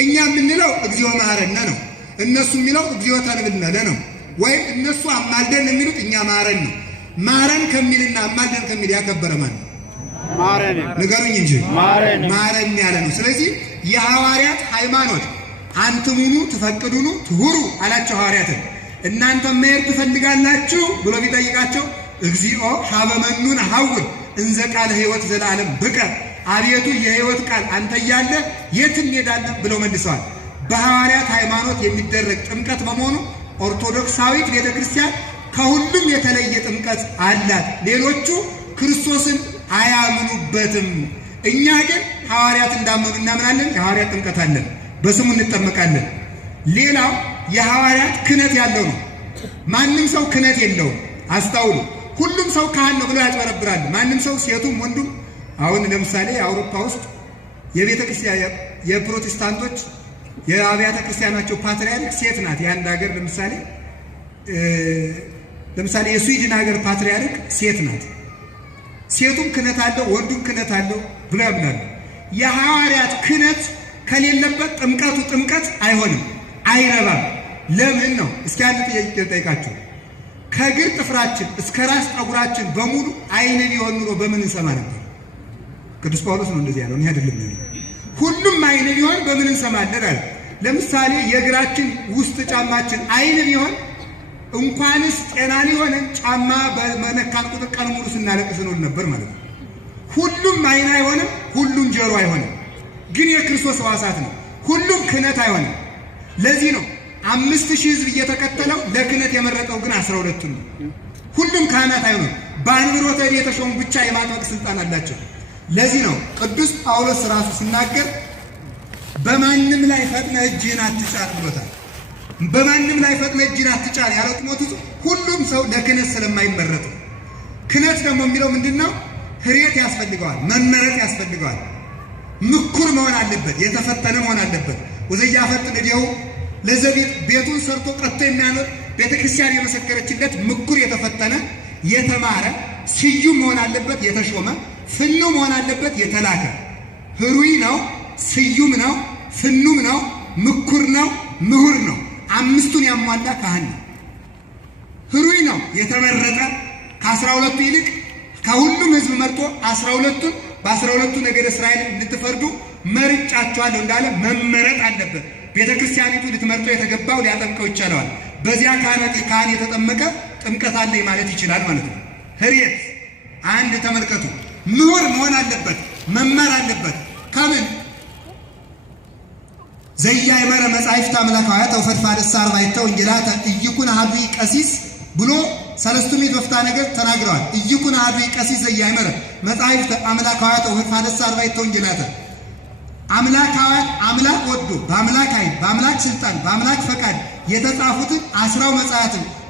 እኛ የምንለው እግዚኦ መሐረነ ነው። እነሱ የሚለው እግዚኦ ተንብልነ ነው። ወይ እነሱ አማልደን የሚሉት እኛ ማረን ነው። ማረን ከሚልና አማልደን ከሚል ያከበረ ማን ነው? ማረን ንገሩኝ እንጂ ማረን ያለ ነው። ስለዚህ የሐዋርያት ሃይማኖት አንትሙኑ ትፈቅዱኑ ትሁሩ አላቸው ሐዋርያትን። እናንተ መሄድ ትፈልጋላችሁ ብሎ ቢጠይቃቸው እግዚኦ ሀበ መኑን ሐውር እንዘ ቃለ ሕይወት ዘላለም ብቀ አቤቱ የሕይወት ቃል አንተ እያለ የት እንሄዳለን ብለው መልሰዋል። በሐዋርያት ሃይማኖት የሚደረግ ጥምቀት በመሆኑ ኦርቶዶክሳዊት ቤተክርስቲያን ከሁሉም የተለየ ጥምቀት አላት። ሌሎቹ ክርስቶስን አያምኑበትም። እኛ ግን ሐዋርያት እንዳመኑ እናምናለን። የሐዋርያት ጥምቀት አለን፣ በስሙ እንጠመቃለን። ሌላው የሐዋርያት ክህነት ያለው ነው። ማንም ሰው ክህነት የለውም። አስተውሉ። ሁሉም ሰው ካህን ነው ብሎ ያጭበረብራል። ማንም ሰው ሴቱም ወንዱም። አሁን ለምሳሌ አውሮፓ ውስጥ የቤተ ክርስቲያን የፕሮቴስታንቶች የአብያተ ክርስቲያናቸው ፓትርያርክ ሴት ናት። የአንድ ሀገር ለምሳሌ የስዊድን ሀገር ፓትርያርክ ሴት ናት። ሴቱም ክህነት አለው፣ ወንዱም ክህነት አለው ብሎ ያምናሉ። የሐዋርያት ክህነት ከሌለበት ጥምቀቱ ጥምቀት አይሆንም፣ አይረባም። ለምን ነው? እስኪ አንድ ጥያቄ ልጠይቃችሁ። ከእግር ጥፍራችን እስከ ራስ ጠጉራችን በሙሉ አይን ቢሆን ኑሮ በምን እንሰማ ነበር? ቅዱስ ጳውሎስ ነው እንደዚህ ያለው፣ እኔ አይደለም። ሁሉም አይን ቢሆን በምን እንሰማለን አለ። ለምሳሌ የእግራችን ውስጥ ጫማችን አይን ቢሆን እንኳንስ ጤና ሊሆነን ጫማ በመነካን ቁጥር ቀን ሙሉ ስናለቅስ ነው ነበር ማለት ነው። ሁሉም አይን አይሆንም፣ ሁሉም ጆሮ አይሆንም። ግን የክርስቶስ ሕዋሳት ነው። ሁሉም ክህነት አይሆንም። ለዚህ ነው 5000 ሕዝብ እየተከተለው ለክህነት የመረጠው ግን 12 ነው። ሁሉም ካህናት አይሆንም። በአንብሮተ እድ የተሾሙ ብቻ የማጥመቅ ስልጣን አላቸው። ለዚህ ነው ቅዱስ ጳውሎስ ራሱ ሲናገር በማንም ላይ ፈጥነ እጅህን አትጫን ብሎታል። በማንም ላይ ፈጥነ እጅህን አትጫን ያለው ጢሞቴዎስ ሁሉም ሰው ለክህነት ስለማይመረጥ። ክህነት ደግሞ የሚለው ምንድነው? ህሬት ያስፈልገዋል፣ መመረጥ ያስፈልገዋል። ምኩር መሆን አለበት፣ የተፈተነ መሆን አለበት። ወዘያፈጥን እዲያው ለዘቤት ቤቱን ሰርቶ ቀጥቶ የሚያኖር ቤተክርስቲያን የመሰከረችለት ምኩር የተፈተነ የተማረ ስዩም መሆን አለበት፣ የተሾመ ፍኑ መሆን አለበት፣ የተላከ ህሩይ ነው፣ ስዩም ነው፣ ፍኑም ነው፣ ምኩር ነው፣ ምሁር ነው። አምስቱን ያሟላ ካህን ነው። ህሩይ ነው፣ የተመረጠ ከ12ቱ ይልቅ ከሁሉም ህዝብ መርጦ 12ቱን በ12ቱ ነገደ እስራኤል እንድትፈርዱ መርጫቸዋለሁ እንዳለ መመረጥ አለበት። ቤተክርስቲያኒቱ ልትመርጠው የተገባው ሊያጠምቀው ይቻለዋል። በዚያ ካህን የተጠመቀ ጥምቀት አለኝ ማለት ይችላል ማለት ነው። ህሬት አንድ ተመልከቱ። ምሁር መሆን አለበት፣ መማር አለበት። ከምን ዘያእመረ መጻሕፍተ አምላካውያተ ወፈድፋድሰ አርባዕተ ወንጌላተ ኢይኩን አሐዱ ቀሲስ ብሎ ሰለስቱ ምዕት በፍትሐ ነገሥት ተናግረዋል። ኢይኩን አሐዱ ቀሲስ ዘያእመረ መጻሕፍተ አምላካውያተ ወፈድፋድሰ አርባዕተ ወንጌላተ አምላካውያን አምላክ ወዶ በአምላክ ኃይል በአምላክ ስልጣን በአምላክ ፈቃድ የተጻፉትን 10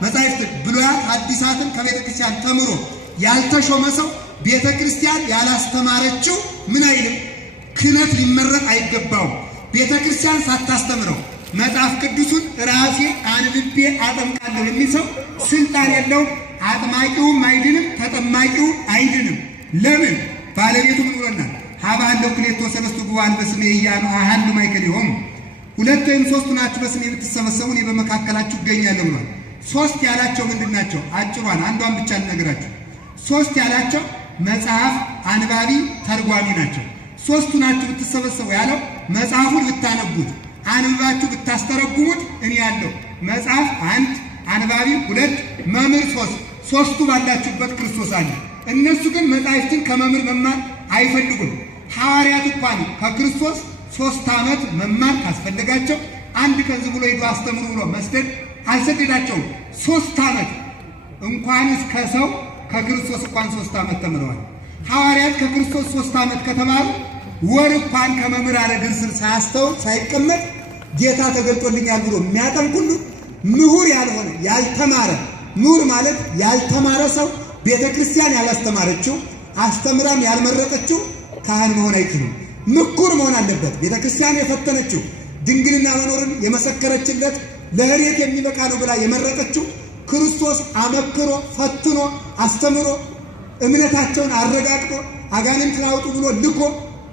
መጻሕፍትን ብሉያት ሐዲሳትን ከቤተ ክርስቲያን ተምሮ ያልተሾመ ሰው ቤተ ክርስቲያን ያላስተማረችው ምን አይልም፣ ክህነት ሊመረጥ አይገባውም። ቤተ ክርስቲያን ሳታስተምረው መጽሐፍ ቅዱሱን ራሴ አንብቤ አጠምቃለሁ የሚል ሰው ስልጣን የለውም። አጥማቂውም አይድንም፣ ተጠማቂው አይድንም። ለምን? ባለቤቱ ምን ብሎናል? ሀባለው ክሌቶ ሰለስቱ ጉባኤ በስሜ እያሉ አሃዱ ማይከሊሆም 2 ወይም 3 ናችሁ በስሜ ብትሰበሰቡ እኔ በመካከላችሁ እገኛለሁ ብሏል። 3 ያላቸው ምንድን ናቸው? አጭሯን አንዷን ብቻ ልነግራችሁ። 3 ያላቸው መጽሐፍ አንባቢ ተርጓሚ ናቸው። 3ቱ ናችሁ ብትሰበሰቡ ያለው መጽሐፉን ብታነቡት አንባችሁ ብታስተረጉሙት እኔ ያለው መጽሐፍ 1 አንባቢ 2 መምህር 3ቱ ባላችሁበት ክርስቶስ አለ። እነሱ ግን መጻሕፍትን ከመምህር መማር አይፈልጉም። ሐዋርያት እንኳን ከክርስቶስ 3 ዓመት መማር ካስፈለጋቸው አንድ ቀን ዝም ብሎ ሄዶ አስተምሩ ብሎ መስደድ አልሰደዳቸውም። 3 ዓመት እንኳንስ ከሰው ከክርስቶስ እንኳን 3 ዓመት ተምረዋል። ሐዋርያት ከክርስቶስ 3 ዓመት ከተማሩ ወር እንኳን ከመምህራን እግር ስር ሳያስተውል ሳይቀመጥ ጌታ ተገልጦልኛል ብሎ የሚያጠምቅ ሁሉ ምሁር ያልሆነ ያልተማረ፣ ምሁር ማለት ያልተማረ ሰው ቤተ ክርስቲያን ያላስተማረችው አስተምራም ያልመረጠችው ካህን መሆን አይችልም። ምኩር መሆን አለበት። ቤተ ክርስቲያን የፈተነችው ድንግልና መኖርን የመሰከረችለት ለህሬት የሚበቃ ነው ብላ የመረጠችው ክርስቶስ አመክሮ ፈትኖ አስተምሮ እምነታቸውን አረጋግጦ አጋንንትን አውጡ ብሎ ልኮ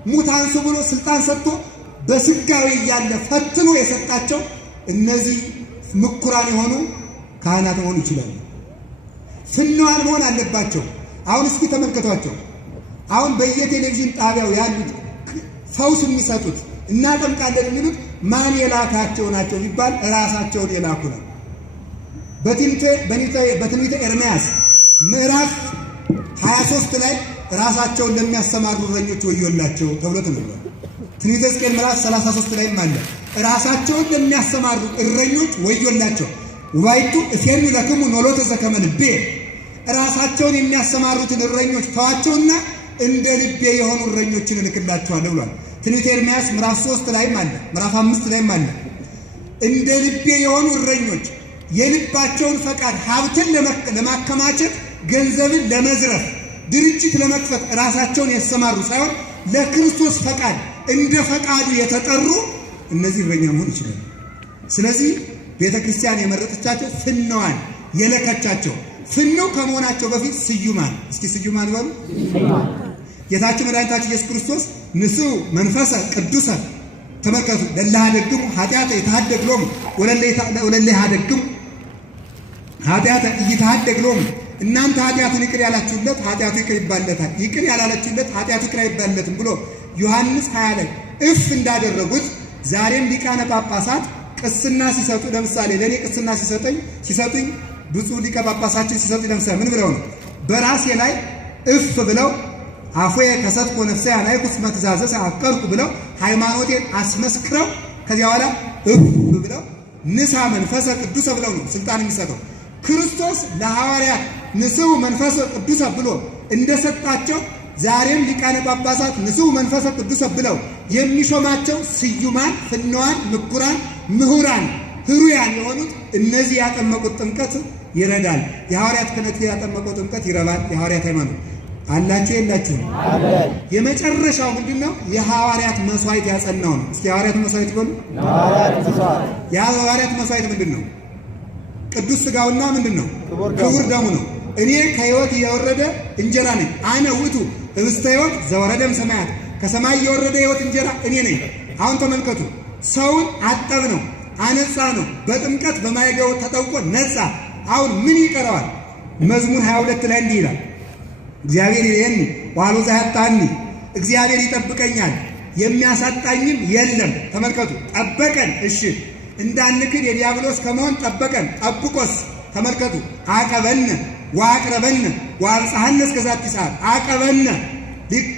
ሙት አንሱ ብሎ ስልጣን ሰጥቶ በስጋዊ እያለ ፈትኖ የሰጣቸው እነዚህ ምኩራን የሆኑ ካህናት መሆን ይችላሉ። ፍንዋን መሆን አለባቸው። አሁን እስኪ ተመልከቷቸው። አሁን በየቴሌቪዥን ጣቢያው ያሉት ፈውስ የሚሰጡት እናጠምቃለን የሚሉት ማን የላካቸው ናቸው ቢባል ራሳቸውን የላኩ ነው። በትንቢተ ኤርምያስ ምዕራፍ 23 ላይ ራሳቸውን ለሚያሰማሩ እረኞች ወዮላቸው ተብሎ ተነግሯል። ትንቢተ ሕዝቅኤል ምዕራፍ 33 ላይም አለ ራሳቸውን ለሚያሰማሩ እረኞች ወዮላቸው። ውባይቱ እፌኑ ለክሙ ኖሎተ ዘከመ ልቤ፣ ራሳቸውን የሚያሰማሩትን እረኞች ተዋቸውና እንደ ልቤ የሆኑ እረኞችን እልክላቸዋለሁ ብሏል። ትንቢተ ኤርምያስ ምዕራፍ 3 ላይም አለ፣ ምዕራፍ 5 ላይም አለ። እንደ ልቤ የሆኑ እረኞች የልባቸውን ፈቃድ ሀብትን ለማከማቸት ገንዘብን ለመዝረፍ ድርጅት ለመክፈት ራሳቸውን ያሰማሩ ሳይሆን ለክርስቶስ ፈቃድ እንደ ፈቃዱ የተጠሩ እነዚህ እረኛ መሆን ይችላሉ። ስለዚህ ቤተ ክርስቲያን የመረጠቻቸው ፍነዋን የለከቻቸው ፍነው ከመሆናቸው በፊት ስዩማን። እስኪ ስዩማን በሉ። ጌታችን መድኃኒታችን ኢየሱስ ክርስቶስ ንስኡ መንፈሰ ቅዱሰ ተመልከቱ ለላ ሀደግሙ ኃጢአተ ይታደግ ሎሙ ወለለ ሀደግሙ ኃጢአተ ይታደግ ሎሙ። እናንተ ኃጢአቱን ይቅር ያላችሁለት ኃጢአቱ ይቅር ይባለታል፣ ይቅር ያላላችሁለት ኃጢአቱ ይቅር አይባለትም ብሎ ዮሐንስ 20 ላይ እፍ እንዳደረጉት ዛሬም ሊቃነ ጳጳሳት ቅስና ሲሰጡ፣ ለምሳሌ ለኔ ቅስና ሲሰጡኝ ብፁዕ ሊቀ ጳጳሳችን ሲሰጡኝ ለምሳሌ ምን ብለው ነው? በራሴ ላይ እፍ ብለው አፎየ ከሰጥኩ ነፍሴ ያላይኩስ መትዛዘስ አቀርኩ ብለው ሃይማኖቴን አስመስክረው ከዚያ በኋላ እፍ ብለው ንሳ መንፈሰ ቅዱስ ብለው ነው ስልጣን የሚሰጠው። ክርስቶስ ለሐዋርያት ንስኡ መንፈሰ ቅዱስ ብሎ እንደሰጣቸው ዛሬም ሊቃነ ጳጳሳት ንስኡ መንፈሰ ቅዱስ ብለው የሚሾማቸው ስዩማን፣ ፍነዋን፣ ምኩራን፣ ምሁራን፣ ህሩያን የሆኑት እነዚህ ያጠመቁት ጥምቀት ይረዳል። የሐዋርያት ክህነት ያጠመቀው ጥምቀት ይረባል። የሐዋርያት ሃይማኖት አላችሁ የላችሁ? የመጨረሻው ምንድነው? የሐዋርያት መስዋዕት ያጸናው ነው። እስኪ የሐዋርያት መስዋዕት በሉ። የሐዋርያት መስዋዕት ምንድነው? ቅዱስ ሥጋውና ምንድነው? ክቡር ደሙ ነው። እኔ ከሕይወት የወረደ እንጀራ ነኝ። አነ ውእቱ ኅብስተ ሕይወት ዘወረደም ሰማያት፣ ከሰማይ የወረደ ሕይወት እንጀራ እኔ ነኝ። አሁን ተመልከቱ። ሰውን አጠብ ነው፣ አነጻ ነው። በጥምቀት በማይገው ተጠውቆ ነጻ። አሁን ምን ይቀረዋል? መዝሙር 22 ላይ እንዲህ ይላል፣ እግዚአብሔር ይሄን ዋሉ ዛያጣኒ፣ እግዚአብሔር ይጠብቀኛል የሚያሳጣኝም የለም። ተመልከቱ፣ ጠበቀን። እሺ እንዳንክድ የዲያብሎስ ከመሆን ጠበቀን። ጠብቆስ ተመልከቱ፣ አቀበነ ወአቅረበነ ወአብጽሐነ እስከ ዛቲ ሰዓት። አቀበነ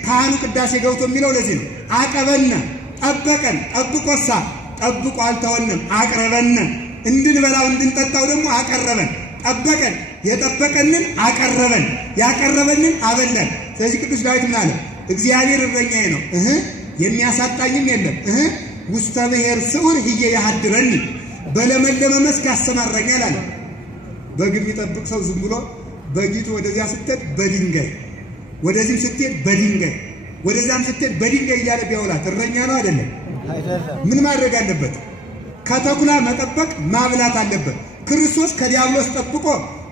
ካህኑ ቅዳሴ ገብቶ የሚለው ለዚህ ነው። አቀበነ ጠበቀን። ጠብቆሳ ጠብቆ አልተወንም። አቅረበነ እንድንበላው እንድንጠጣው ደግሞ አቀረበን። ጠበቀን፣ የጠበቀንን አቀረበን፣ ያቀረበንን አበላን። ስለዚህ ቅዱስ ዳዊት ምን አለ? እግዚአብሔር እረኛዬ ነው የሚያሳጣኝም የለም። ውስተ ብሔር ስዑር ህየ ያሃድረኒ፣ በለመለመ መስክ ያሰማራኛል አለ። በግ የሚጠብቅ ሰው ዝም ብሎ በጊቱ ወደዚያ ስትሄድ በድንጋይ ወደዚህም ስትሄድ በድንጋይ ወደዚያም ስትሄድ በድንጋይ እያለ ቢያውላት እረኛ ነው አይደለም? ምን ማድረግ አለበት? ከተኩላ መጠበቅ ማብላት አለበት። ክርስቶስ ከዲያብሎስ ጠብቆ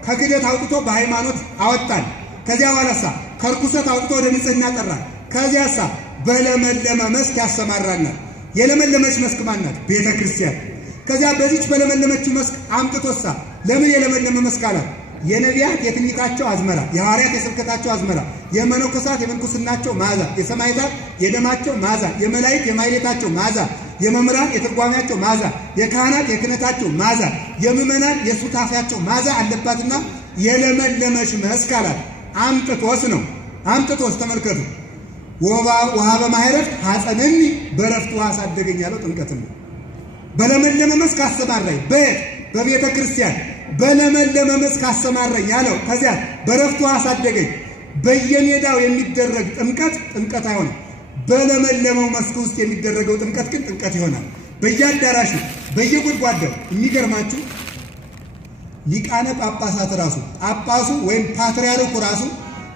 ከክደት አውጥቶ በሃይማኖት አወጣን። ከዚያ በኋላሳ ከርኩሰት አውጥቶ ወደ ንጽህና ጠራን። ከዚያሳ በለመለመ መስክ ያሰማራናል። የለመለመች መስክ ማናት? ቤተ ክርስቲያን። ከዚያ በዚች በለመለመችው መስክ አምጥቶሳ ለምን የለመለመ መስክ አላት? የነቢያት የትንቢታቸው አዝመራ፣ የሐዋርያት የስብከታቸው አዝመራ፣ የመነኮሳት የምንኩስናቸው መዓዛ፣ የሰማዕታት የደማቸው መዓዛ፣ የመላእክት የማኅሌታቸው መዓዛ፣ የመምህራን የትርጓሜያቸው መዓዛ፣ የካህናት የክህነታቸው መዓዛ፣ የምእመናን የሱታፊያቸው መዓዛ አለባትና የለመለመች መስክ አላት። አምጥቶስ ነው። አምጥቶስ ተመልከቱ። ውሃ በማይረፍ ሐፀነኒ፣ በረፍት ውሃ አሳደገኝ ያለው ጥምቀትን ነው። በለመለመ መስክ አሰማራኝ። በቤተ ክርስቲያን በለመለመ መስክ አሰማራኝ ያለው። ከዚያ በረፍት ውሃ አሳደገኝ። በየሜዳው የሚደረግ ጥምቀት አይሆንም። በለመለመው መስክ ውስጥ የሚደረገው ጥምቀት ግን ጥምቀት ይሆናል። በየአዳራሹ በየጉድጓዳው። የሚገርማችሁ ሊቃነ ጳጳሳት ራሱ ጳጳሱ ወይም ፓትርያርኩ ራሱ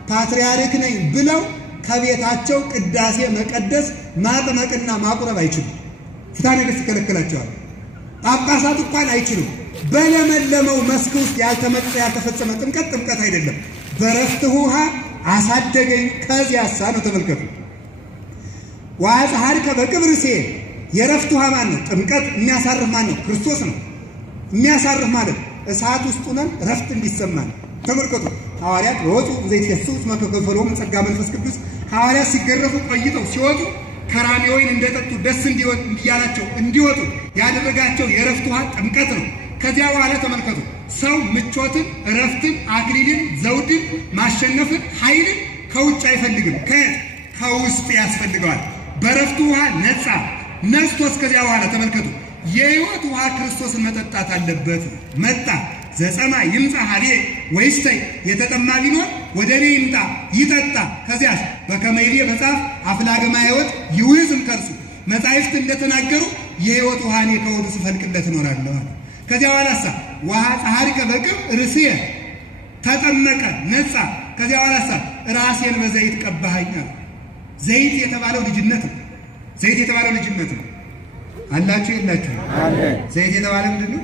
ፓትርያርክ ነኝ ብለው ከቤታቸው ቅዳሴ መቀደስ ማጥመቅና ማቁረብ አይችሉም። ፍትሐ ነገሥት ይከለክላቸዋል። ጳጳሳት እንኳን አይችሉም። በለመለመው መስክ ውስጥ ያልተፈጸመ ጥምቀት አይደለም። በረፍት ውሃ አሳደገኝ። ከዚያሳ ነው ተመልከቱ። ወአጽሐድከ በቅብርሴ፣ የረፍት ውሃ ማን ነው? ጥምቀት የሚያሳርፍ ማን ነው? ክርስቶስ ነው። የሚያሳርፍ ማለት እሳት ውስጥ ሆነን ረፍት እንዲሰማን ተመልከቱ። ሐዋርያት በወጡ ዘይትከሱ እስመ ተከፈሎሙ ጸጋ መንፈስ ቅዱስ ሐዋርያት ሲገረፉ ቆይተው ሲወጡ ከራሜ ወይን እንደጠጡ ደስ እንዲያላቸው እንዲወጡ ያደረጋቸው የረፍት ውሃ ጥምቀት ነው። ከዚያ በኋላ ተመልከቱ ሰው ምቾትን፣ እረፍትን፣ አክሊልን፣ ዘውድን፣ ማሸነፍን፣ ኃይልን ከውጭ አይፈልግም። ከየት? ከውስጥ ያስፈልገዋል። በረፍቱ ውሃ ነጻ ነስቶ እስከዚያ በኋላ ተመልከቱ የሕይወት ውሃ ክርስቶስን መጠጣት አለበት። መጣ ዘጸማ ይምጻ ሀቤ ወይስተይ የተጠማ ቢኖር ወደ እኔ ይምጣ ይጠጣ። ከዚያስ በከመ ይቤ መጽሐፍ አፍላገማ ሕይወት ይውህዝም ከርሱ መጻሕፍት እንደተናገሩ የሕይወት ውሃ እኔ ከሆዱ ስፈልቅለት እኖራለሁ አለ። ከዚያ በኋላሳ ውሃ ጸሐሪከ በቅብ ርእስየ ተጠመቀ ነጻ። ከዚያ በኋላሳ ራሴን በዘይት ቀባኸኝ አለ። ዘይት የተባለው ልጅነት ነው። ዘይት የተባለው ልጅነት ነው። አላችሁ የላችሁ? ዘይት የተባለ ምንድን ነው?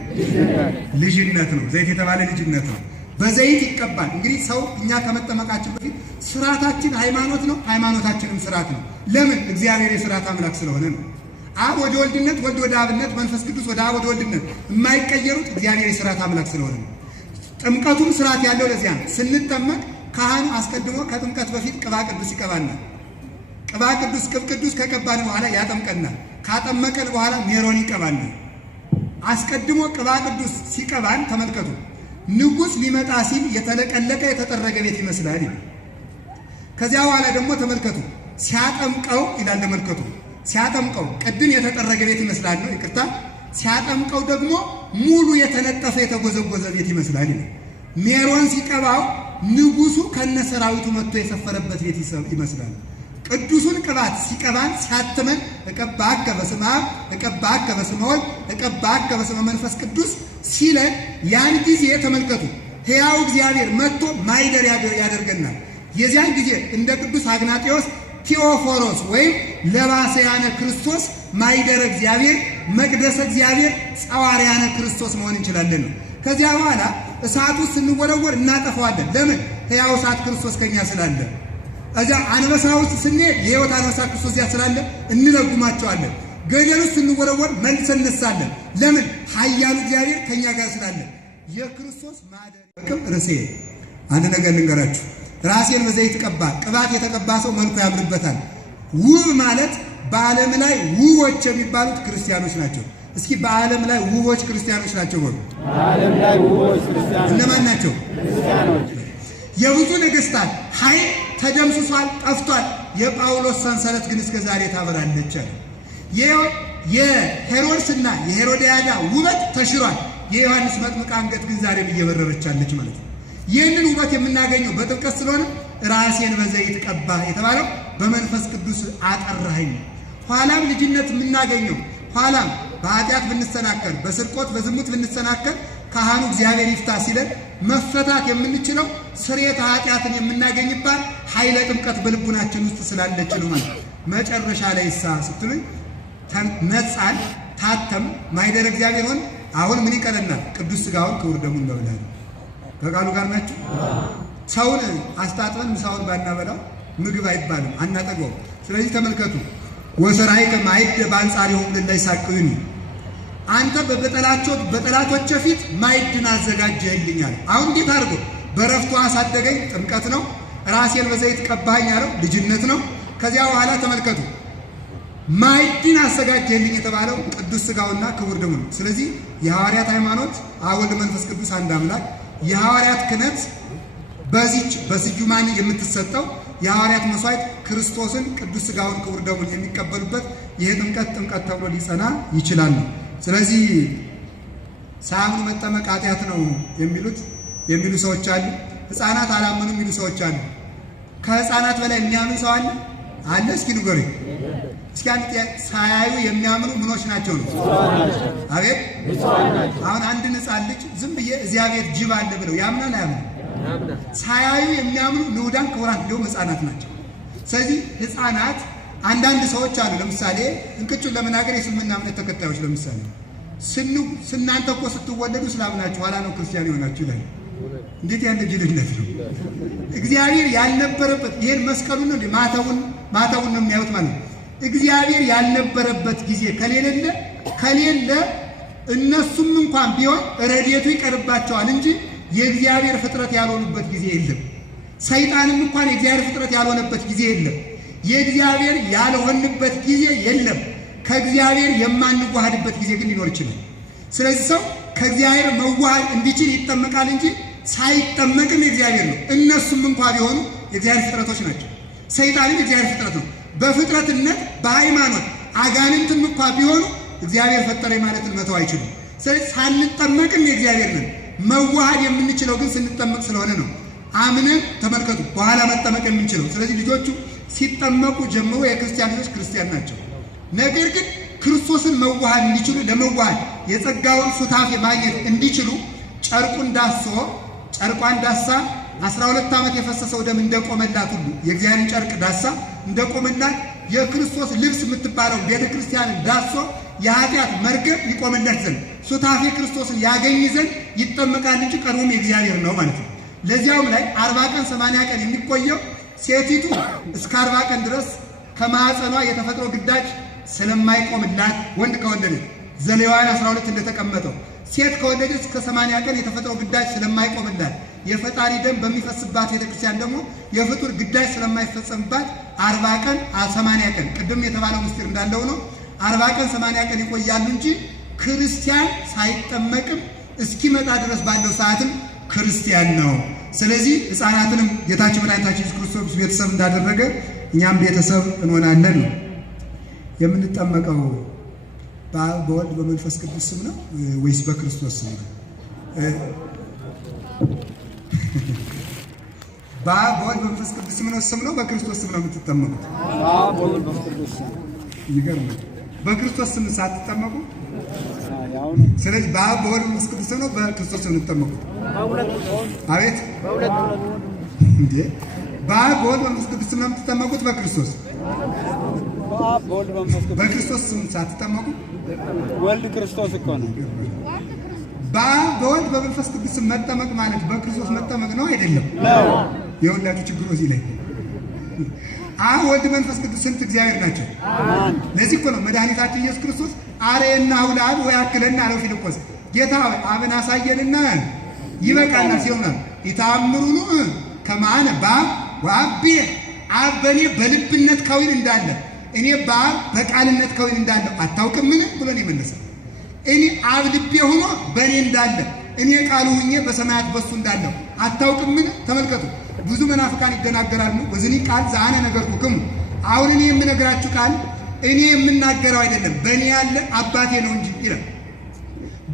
ልጅነት ነው። ዘይት የተባለ ልጅነት ነው። በዘይት ይቀባል። እንግዲህ ሰው እኛ ከመጠመቃችን በፊት ስርዓታችን ሃይማኖት ነው፣ ሃይማኖታችንም ስርዓት ነው። ለምን? እግዚአብሔር የስርዓት አምላክ ስለሆነ ነው። አብ ወደ ወልድነት፣ ወልድ ወደ አብነት፣ መንፈስ ቅዱስ ወደ አብ ወደ ወልድነት የማይቀየሩት እግዚአብሔር የስርዓት አምላክ ስለሆነ ነው። ጥምቀቱም ስርዓት ያለው ለዚያ ነው። ስንጠመቅ ካህኑ አስቀድሞ ከጥምቀት በፊት ቅባ ቅዱስ ይቀባናል። ቅባ ቅዱስ ቅዱስ ከቀባን በኋላ ያጠምቀናል። ካጠመቀን በኋላ ሜሮን ይቀባናል። አስቀድሞ ቅባ ቅዱስ ሲቀባን ተመልከቱ ንጉሥ ሊመጣ ሲል የተለቀለቀ የተጠረገ ቤት ይመስላል ይላል። ከዚያ በኋላ ደግሞ ተመልከቱ ሲያጠምቀው ይላል። ተመልከቱ ሲያጠምቀው ቅድም የተጠረገ ቤት ይመስላል ነው ይቅርታ። ሲያጠምቀው ደግሞ ሙሉ የተነጠፈ የተጎዘጎዘ ቤት ይመስላል ይላል። ሜሮን ሲቀባው ንጉሱ ከነሰራዊቱ መጥቶ የሰፈረበት ቤት ይመስላል። ቅዱሱን ቅባት ሲቀባን ሲያትመን እቀባከ በስመ አብ እቀባከ በስመ ወልድ እቀባከ በስመ መንፈስ ቅዱስ ሲለን ያን ጊዜ ተመልከቱ ሕያው እግዚአብሔር መጥቶ ማይደር ያደርገናል። የዚያን ጊዜ እንደ ቅዱስ አግናጤዎስ ቴዎፎሮስ ወይም ለባሰያነ ክርስቶስ ማይደረ እግዚአብሔር መቅደሰ እግዚአብሔር ጸዋርያነ ክርስቶስ መሆን እንችላለን ነው። ከዚያ በኋላ እሳቱ ስንወረወር እናጠፋዋለን። ለምን? ሕያው እሳት ክርስቶስ ከኛ ስላለ። እዚያ አንበሳ ውስጥ ስንሄድ የሕይወት አንበሳ ክርስቶስ እዚያ ስላለ እንለጉማቸዋለን። ገደል ውስጥ ስንወረወር መልሰን እነሳለን። ለምን? ኃያሉ እግዚአብሔር ከኛ ጋር ስላለ። የክርስቶስ ማደሪያ ርሴ አንድ ነገር ልንገራችሁ። ራሴን በዘይት ቀባ። ቅባት የተቀባ ሰው መልኩ ያምርበታል። ውብ ማለት በዓለም ላይ ውቦች የሚባሉት ክርስቲያኖች ናቸው። እስኪ በዓለም ላይ ውቦች ክርስቲያኖች ናቸው በሉ። በዓለም ላይ ውቦች ክርስቲያኖች እነማን ናቸው? ክርስቲያኖች። የብዙ ነገሥታት ኃይል ተደምስሷል፣ ጠፍቷል። የጳውሎስ ሰንሰለት ግን እስከ ዛሬ ታበራለች አለ። የሄሮድስና የሄሮድያዳ ውበት ተሽሯል። የዮሐንስ መጥምቅ አንገት ግን ዛሬም እየበረረች አለች ማለት ነው። ይህንን ውበት የምናገኘው በጥምቀት ስለሆነ ራሴን በዘይት ቀባ የተባለው በመንፈስ ቅዱስ አጠራኸኝ። ኋላም ልጅነት የምናገኘው ኋላም በኃጢአት ብንሰናከል፣ በስርቆት በዝሙት ብንሰናከል ካህኑ እግዚአብሔር ይፍታ ሲለን መፈታት የምንችለው ስርየተ ኃጢአትን የምናገኝባት ኃይለ ጥምቀት በልቡናችን ውስጥ ስላለች ነው ማለት። መጨረሻ ላይ ስትሉኝ ነጻን ታተም ማይደረ እግዚአብሔር ሆን። አሁን ምን ይቀረናል? ቅዱስ ሥጋውን ክቡር ደሙን መብላት። ከቃሉ ጋር ናቸው። ሰውን አስታጥበን ምሳውን ባናበላው ምግብ አይባልም፣ አናጠግበው። ስለዚህ ተመልከቱ ወሰራይ ከማይድ በአንጻሪሁም ለላይ ሳቅዩኒ አንተ በጠላቶቼ ፊት ማይድን አዘጋጀህልኛል። አሁን እንዴት አድርጎ በረፍቱ አሳደገኝ? ጥምቀት ነው። ራሴን በዘይት ቀባኸኝ አለው፣ ልጅነት ነው። ከዚያ በኋላ ተመልከቱ ማይድን አዘጋጀህልኝ የተባለው ቅዱስ ሥጋውና ክቡር ደሙ ነው። ስለዚህ የሐዋርያት ሃይማኖት አብ ወልድ መንፈስ ቅዱስ አንድ አምላክ፣ የሐዋርያት ክህነት በዚች በስዩማን የምትሰጠው የሐዋርያት መስዋዕት ክርስቶስን ቅዱስ ሥጋውን ክቡር ደሙን የሚቀበሉበት ይህ ጥምቀት ተብሎ ሊጸና ይችላል። ስለዚህ ሳያምኑ መጠመቅ ኃጢአት ነው የሚሉ ሰዎች አሉ። ሕፃናት አላመኑ የሚሉ ሰዎች አሉ። ከሕፃናት በላይ የሚያምን ሰው አለ? እስኪ ንገሩኝ። እስኪ አንድ ሳያዩ የሚያምኑ ምኖች ናቸው ነው? አቤት። አሁን አንድን ሕፃን ልጅ ዝም ብዬ እግዚአብሔር ጅብ አለ ብለው ያምናል አያምኑ? ሳያዩ የሚያምኑ ንዑዳን ክቡራን እንዲሁም ሕፃናት ናቸው። ስለዚህ ሕፃናት አንዳንድ ሰዎች አሉ። ለምሳሌ እንቅጩን ለመናገር የእስልምና እምነት ተከታዮች ለምሳሌ እናንተ እኮ ስትወለዱ ስላምናችሁ ኋላ ነው ክርስቲያን የሆናችሁ ይላል። እንዴት ያለ ጅልነት ነው! እግዚአብሔር ያልነበረበት ይሄን መስቀሉን ነው ማተቡን ነው የሚያዩት ማለት ነው። እግዚአብሔር ያልነበረበት ጊዜ ከሌለ እነሱም እንኳን ቢሆን ረድኤቱ ይቀርባቸዋል እንጂ የእግዚአብሔር ፍጥረት ያልሆኑበት ጊዜ የለም። ሰይጣንም እንኳን የእግዚአብሔር ፍጥረት ያልሆነበት ጊዜ የለም። የእግዚአብሔር ያልሆንበት ጊዜ የለም። ከእግዚአብሔር የማንዋሃድበት ጊዜ ግን ሊኖር ይችላል። ስለዚህ ሰው ከእግዚአብሔር መዋሃድ እንዲችል ይጠመቃል እንጂ ሳይጠመቅም የእግዚአብሔር ነው። እነሱም እንኳን ቢሆኑ የእግዚአብሔር ፍጥረቶች ናቸው። ሰይጣንም የእግዚአብሔር ፍጥረት ነው። በፍጥረትነት በሃይማኖት አጋንንትም እንኳን ቢሆኑ እግዚአብሔር ፈጠረኝ ማለትን መተው አይችሉም። ስለዚህ ሳንጠመቅም የእግዚአብሔር ነን። መዋሃድ የምንችለው ግን ስንጠመቅ ስለሆነ ነው። አምነን ተመልከቱ፣ በኋላ መጠመቅ የምንችለው። ስለዚህ ልጆቹ ሲጠመቁ ጀምሮ የክርስቲያን ልጆች ክርስቲያን ናቸው። ነገር ግን ክርስቶስን መዋሃድ እንዲችሉ ለመዋሃድ የጸጋውን ሱታፌ ማግኘት እንዲችሉ ጨርቋን ዳሳ 12 ዓመት የፈሰሰው ደም እንደቆመላት ሁሉ የእግዚአብሔርን ጨርቅ ዳሳ እንደቆመላት የክርስቶስ ልብስ የምትባለው ቤተ ክርስቲያንን ዳሶ የኃጢአት መርገም ይቆምለት ዘንድ ሱታፌ ክርስቶስን ያገኝ ዘንድ ይጠመቃል እንጂ ቀድሞም የእግዚአብሔር ነው ማለት ነው። ለዚያውም ላይ 40 ቀን 80 ቀን የሚቆየው ሴቲቱ እስከ 40 ቀን ድረስ ከማዕፀኗ የተፈጥሮ ግዳጅ ስለማይቆምላት ወንድ ከወለደች ዘሌዋውያን 12 እንደተቀመጠው ሴት ከወለደች እስከ 80 ቀን የተፈጥሮ ግዳጅ ስለማይቆምላት የፈጣሪ ደም በሚፈስባት ቤተክርስቲያን ደግሞ የፍጡር ግዳጅ ስለማይፈጸምባት 40 ቀን 80 ቀን ቅድም የተባለው ምስጢር እንዳለው ነው። 40 ቀን 80 ቀን ይቆያሉ እንጂ ክርስቲያን ሳይጠመቅም እስኪመጣ ድረስ ባለው ሰዓትም ክርስቲያን ነው። ስለዚህ ሕፃናትንም ጌታችን መድኃኒታችን ኢየሱስ ክርስቶስ ቤተሰብ እንዳደረገ እኛም ቤተሰብ እንሆናለን ነው። የምንጠመቀው በወልድ በመንፈስ ቅዱስ ስም ነው ወይስ በክርስቶስ ስም ነው? በወልድ በመንፈስ ቅዱስ ስም ነው በክርስቶስ ስም ነው የምትጠመቁት? በወልድ በመንፈስ ቅዱስ ስም። ይገርማል። በክርስቶስ ስም ሳትጠመቁ? ስለዚህ በወልድ በመንፈስ ቅዱስ ስም ነው በክርስቶስ ስም የምትጠመቁት? አቤት እንዴ! በወልድ በመንፈስ ቅዱስ ስም ነው የምትጠመቁት? በክርስቶስ በክርስቶስ ስም ሳትጠመቁ? ወልድ ክርስቶስ እኮ ነው። በወልድ በመንፈስ ቅዱስ ስም መጠመቅ ማለት በክርስቶስ መጠመቅ ነው አይደለም? የሁላችሁ ችግሩ እዚህ ላይ። አብ ወልድ መንፈስ ቅዱስ ስንት እግዚአብሔር ናቸው? ለዚህ እኮ ነው መድኃኒታችን ኢየሱስ ክርስቶስ አርአየናሁ ለአብ ወያክለነ አለው ፊልጶስ። ጌታ አብን አሳየንና ይበቃና ሲሆናል ይታምሩኑ ከማነ በአብ ወአብ አብ በእኔ በልብነት ከዊን እንዳለ እኔ በአብ በቃልነት ከዊን እንዳለ አታውቅምን ብሎ ነው የመለሰው። እኔ አብ ልቤ ሆኖ በእኔ እንዳለ እኔ ቃሉ ሁኜ በሰማያት በሱ እንዳለው አታውቅምን? ተመልከቱ። ብዙ መናፍቃን ይደናገራሉ። ወዝኒ ቃል ዘአነ ነገርኩክሙ፣ አሁን እኔ የምነግራችሁ ቃል እኔ የምናገረው አይደለም በእኔ ያለ አባቴ ነው እንጂ ይላል።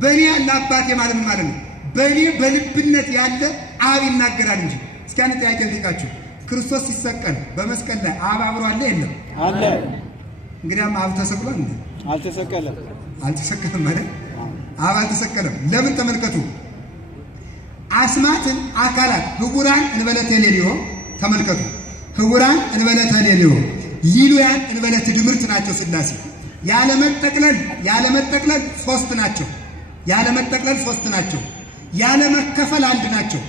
በእኔ ያለ አባቴ ማለት ምን ማለት ነው? በእኔ በልብነት ያለ አብ ይናገራል እንጂ። እስኪ አንድ ጥያቄ ልጠይቃችሁ። ክርስቶስ ሲሰቀል በመስቀል ላይ አብ አብሮ አለ የለም? አለ። እንግዲያም አብ ተሰቅሏል እንዴ? አልተሰቀለም። አልተሰቀለም ማለት አብ አልተሰቀለም። ለምን? ተመልከቱ። አስማትን አካላት ህቡራን እንበለት ሌሊዮ ተመልከቱ። ህቡራን እንበለት ሌሊዮ ይሉያን እንበለት ድምርት ናቸው ሥላሴ። ያለመጠቅለል ሶስት ናቸው። ያለመጠቅለል ሶስት ናቸው። ያለመከፈል አንድ ናቸው።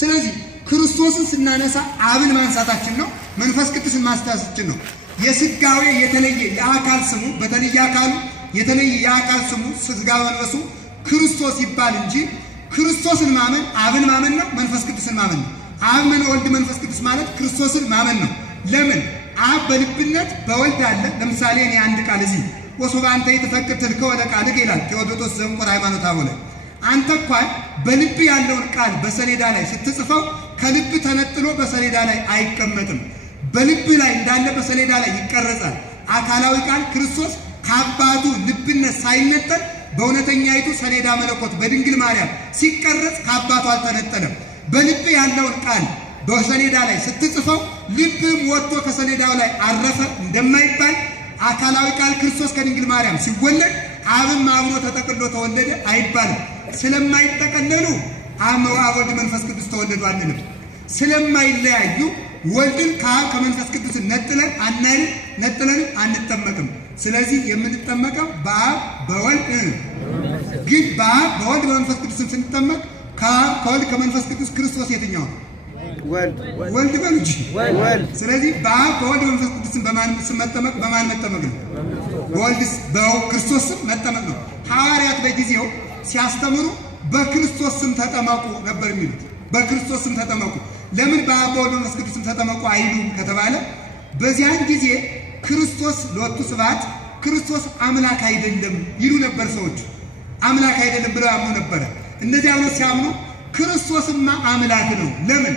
ስለዚህ ክርስቶስን ስናነሳ አብን ማንሳታችን ነው። መንፈስ ቅዱስን ማንሳታችን ነው። የስጋዌ የተለየ የአካል ስሙ በተለየ አካሉ የተለየ የአካል ስሙ ስጋ መንፈሱ ክርስቶስ ይባል እንጂ ክርስቶስን ማመን አብን ማመን ነው። መንፈስ ቅዱስን ማመን ነው። አብ ወልድ መንፈስ ቅዱስ ማለት ክርስቶስን ማመን ነው። ለምን? አብ በልብነት በወልድ አለ። ለምሳሌ እኔ አንድ ቃል እዚህ ወሶባ አንተ የተፈቅድ ትልከ ወደ ቃልህ ይላል ቴዎዶጦስ ዘንቆር ሃይማኖት አቡነ። አንተ እንኳን በልብ ያለውን ቃል በሰሌዳ ላይ ስትጽፈው ከልብ ተነጥሎ በሰሌዳ ላይ አይቀመጥም። በልብ ላይ እንዳለ በሰሌዳ ላይ ይቀረጻል። አካላዊ ቃል ክርስቶስ ከአባቱ ልብነት ሳይነጠል በእውነተኛይቱ ሰሌዳ መለኮት በድንግል ማርያም ሲቀረጽ ከአባቱ አልተነጠለም። በልብ ያለውን ቃል በሰሌዳ ላይ ስትጽፈው ልብም ወጥቶ ከሰሌዳው ላይ አረፈ እንደማይባል አካላዊ ቃል ክርስቶስ ከድንግል ማርያም ሲወለድ አብም አብሮ ተጠቅሎ ተወለደ አይባልም። ስለማይጠቀለሉ አብ ወልድ መንፈስ ቅዱስ ተወለዱ አንልም። ስለማይለያዩ ወልድን ከአብ ከመንፈስ ቅዱስ ነጥለን አናይም፣ ነጥለን አንጠመቅም። ስለዚህ የምንጠመቀው በአብ በወልድ ግን በአብ በወልድ በመንፈስ ቅዱስ ስንጠመቅ ከወልድ ከመንፈስ ቅዱስ ክርስቶስ የትኛው ነው? ወልድ በልጅ ስለዚህ በአብ በወልድ በመንፈስ ቅዱስ በማን ስም መጠመቅ ነው? በክርስቶስ ስም መጠመቅ ነው። ሐዋርያት በጊዜው ሲያስተምሩ በክርስቶስ ስም ተጠመቁ ነበር የሚሉት። በክርስቶስ ስም ተጠመቁ። ለምን በአብ በወልድ በመንፈስ ቅዱስ ስም ተጠመቁ አይሉም ከተባለ በዚያን ጊዜ ክርስቶስ ሎቱ ስብሐት ክርስቶስ አምላክ አይደለም ይሉ ነበር። ሰዎች አምላክ አይደለም ብለው ያምኑ ነበር። እንደዚህ ብለው ሲያምኑ ክርስቶስማ አምላክ ነው። ለምን?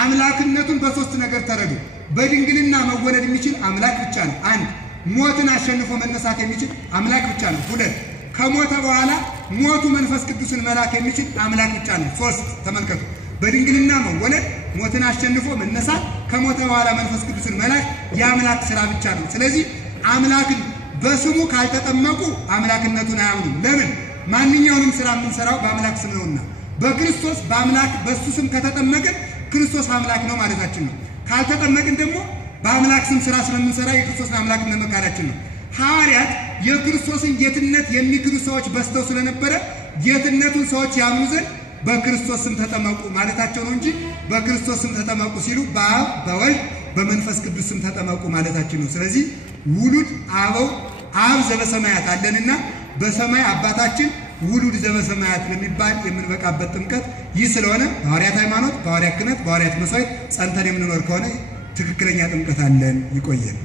አምላክነቱን በሶስት ነገር ተረዱ። በድንግልና መወለድ የሚችል አምላክ ብቻ ነው። አንድ ሞትን አሸንፎ መነሳት የሚችል አምላክ ብቻ ነው። ሁለት ከሞተ በኋላ ሞቱ መንፈስ ቅዱስን መላክ የሚችል አምላክ ብቻ ነው። ሶስት ተመልከቱ። በድንግልና መወለድ፣ ሞትን አሸንፎ መነሳት፣ ከሞተ በኋላ መንፈስ ቅዱስን መላክ የአምላክ ስራ ብቻ ነው። ስለዚህ አምላክን በስሙ ካልተጠመቁ አምላክነቱን አያምኑም። ለምን? ማንኛውንም ስራ የምንሰራው በአምላክ ስም ነውና። በክርስቶስ በአምላክ በሱ ስም ከተጠመቅን ክርስቶስ አምላክ ነው ማለታችን ነው። ካልተጠመቅን ደግሞ በአምላክ ስም ስራ ስለምንሰራ የክርስቶስን አምላክነት መካዳችን ነው። ሐዋርያት የክርስቶስን ጌትነት የሚክዱ ሰዎች በዝተው ስለነበረ ጌትነቱን ሰዎች ያምኑ ዘንድ በክርስቶስ ስም ተጠመቁ ማለታቸው ነው እንጂ በክርስቶስ ስም ተጠመቁ ሲሉ በአብ በወልድ በመንፈስ ቅዱስ ስም ተጠመቁ ማለታችን ነው። ስለዚህ ውሉድ አበው አብ ዘበሰማያት አለንና በሰማይ አባታችን ውሉድ ዘበሰማያት ለሚባል የምንበቃበት ጥምቀት ይህ ስለሆነ በሐዋርያት ሃይማኖት፣ በሐዋርያት ክህነት፣ በሐዋርያት መስዋዕት ጸንተን የምንኖር ከሆነ ትክክለኛ ጥምቀት አለን። ይቆየን።